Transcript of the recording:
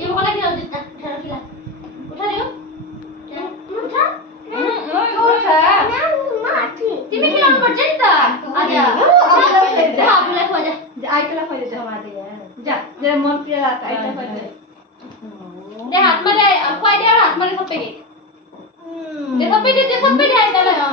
ये मला खिलाओ जितना खिला उठा लियो उठा उठा तुम्ही खिलाओ पडते ना आजा हां तुला खा जा आईला खा जा हमारे जा जरा मन पिया आईला खा जा दे हात मध्ये खाय दे हात मध्ये सप्पे घे ते सप्पे दे आईला